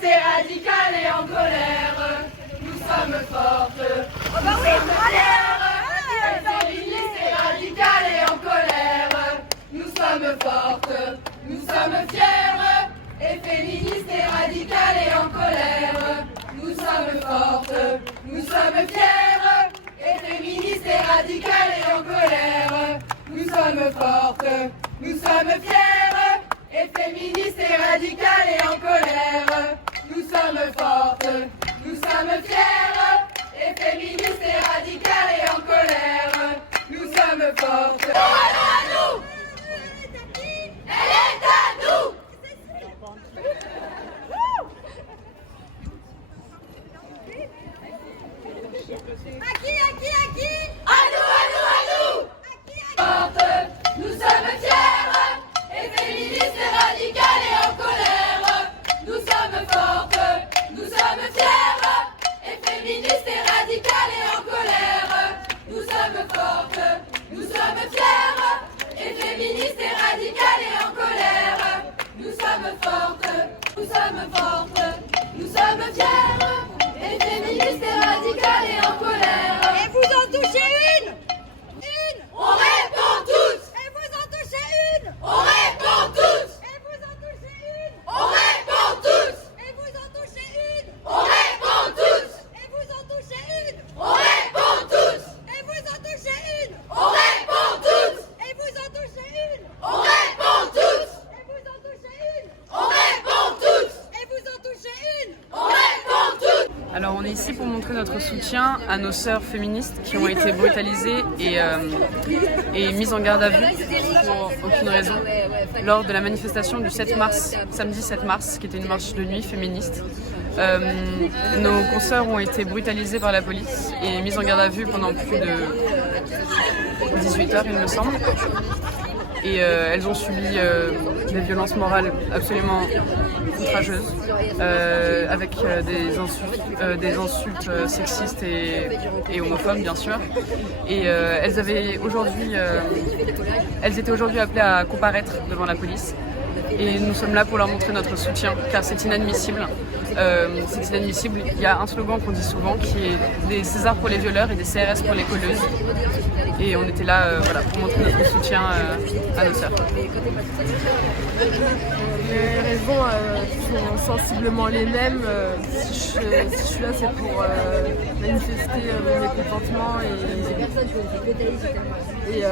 féministes et radicales et en colère. Nous sommes fortes, nous sommes fières. Féministes et radicales et en colère. Nous sommes fortes, nous sommes fières. Et féministes et radicales et en colère. Nous sommes fortes, nous sommes fières. Et féministes et radicales et en colère. Nous sommes fortes, nous sommes fières. Et féministes et radicales et en colère. Nous sommes fortes, nous sommes fières. Et féministes et radicales et en colère. Nous sommes fortes. Elle est à nous. Elle est à nous. À qui? À nous. Fortes, nous sommes fiers. Et féministes et radicales et en colère. Nous sommes fortes, nous sommes fiers. Et féministes et radicales et en colère. Nous sommes fortes, nous sommes fiers. Et féministes et radicales et en colère. Nous sommes fortes, nous sommes fortes. Nous sommes fiers. Et féministes et radicales et en colère. Et vous en touchez une. On répond tous. Et vous en touchez une. On répond tous. Et vous en touchez une. On répond tous. Et vous en touchez une. On répond tous. Et vous en touchez une. On répond tous. Et vous en touchez une. On répond tous. Et vous en touchez une. On répond tous. Et vous en touchez une. On répond tous. Et vous en touchez une. On répond tous. Alors on est ici pour montrer notre soutien à nos sœurs féministes qui ont été brutalisées et mises en garde à vue pour aucune raison lors de la manifestation du 7 mars, samedi 7 mars, qui était une marche de nuit féministe. Nos consoeurs ont été brutalisées par la police et mises en garde à vue pendant plus de 18 heures il me semble. Et elles ont subi des violences morales absolument outrageuses, avec des insultes sexistes et homophobes bien sûr. Et elles étaient aujourd'hui appelées à comparaître devant la police. Et nous sommes là pour leur montrer notre soutien, car c'est inadmissible. C'est inadmissible. Il y a un slogan qu'on dit souvent qui est des Césars pour les violeurs et des CRS pour les colleuses. Et on était là pour montrer notre soutien à nos sœurs. Les raisons sont sensiblement les mêmes. Si je suis là, c'est pour manifester mon mécontentement et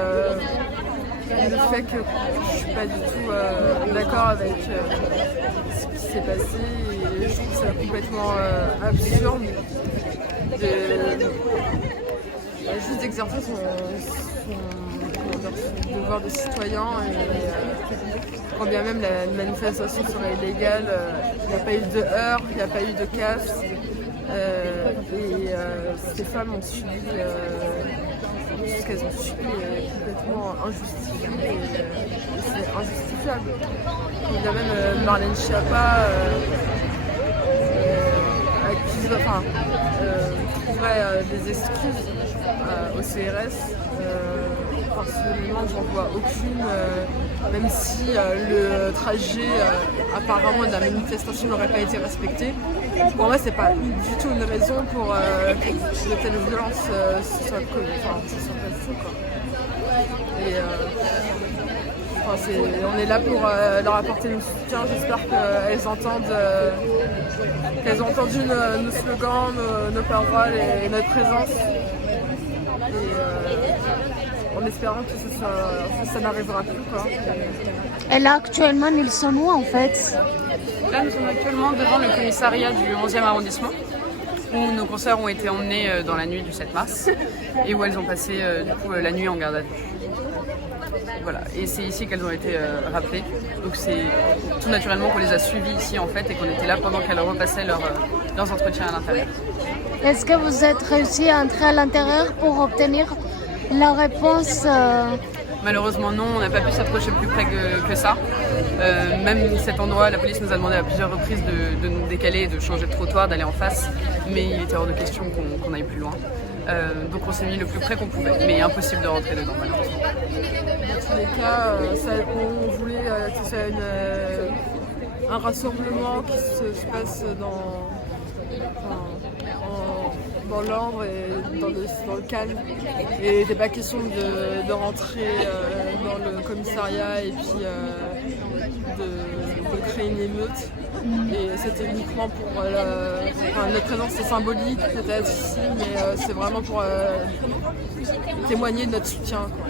le fait que je ne suis pas du tout d'accord avec ce qui s'est passé. Et je trouve ça complètement absurde juste d'exercer son devoir de citoyen quand bien même la manifestation serait illégale, il n'y a pas eu de heurts, il n'y a pas eu de casse ces femmes ont subi ce qu'elles ont subi est complètement injustifié et c'est injustifiable. Il y a même Marlène Schiappa trouverait des excuses au CRS. Personnellement, j'en vois aucune, même si le trajet apparemment de la manifestation n'aurait pas été respecté. Pour moi, c'est pas du tout une raison pour que de telles violences se soient passées. On est là pour leur apporter notre soutien. J'espère qu'elles ont entendu nos slogans, nos paroles et notre présence. En espérant que ça n'arrivera plus. Et là, actuellement, ils sont où en fait? Là, nous sommes actuellement devant le commissariat du 11e arrondissement, où nos consoeurs ont été emmenées dans la nuit du 7 mars et où elles ont passé la nuit en garde à vue. Voilà. Et c'est ici qu'elles ont été rappelées. Donc c'est tout naturellement qu'on les a suivies ici en fait et qu'on était là pendant qu'elles repassaient leurs entretiens à l'intérieur. Est-ce que vous êtes réussi à entrer à l'intérieur pour obtenir la réponse Malheureusement non, on n'a pas pu s'approcher plus près que ça. Même cet endroit, la police nous a demandé à plusieurs reprises de nous décaler, de changer de trottoir, d'aller en face, mais il était hors de question qu'on aille plus loin. Donc on s'est mis le plus près qu'on pouvait, mais impossible de rentrer dedans malheureusement. Dans tous les cas, on voulait que ce soit un rassemblement qui se passe dans l'ordre et dans le calme. Et il n'était pas question de rentrer dans le commissariat et puis de créer une émeute. Et c'était uniquement pour notre présence, c'est symbolique peut-être ici, mais c'est vraiment pour témoigner de notre soutien, quoi.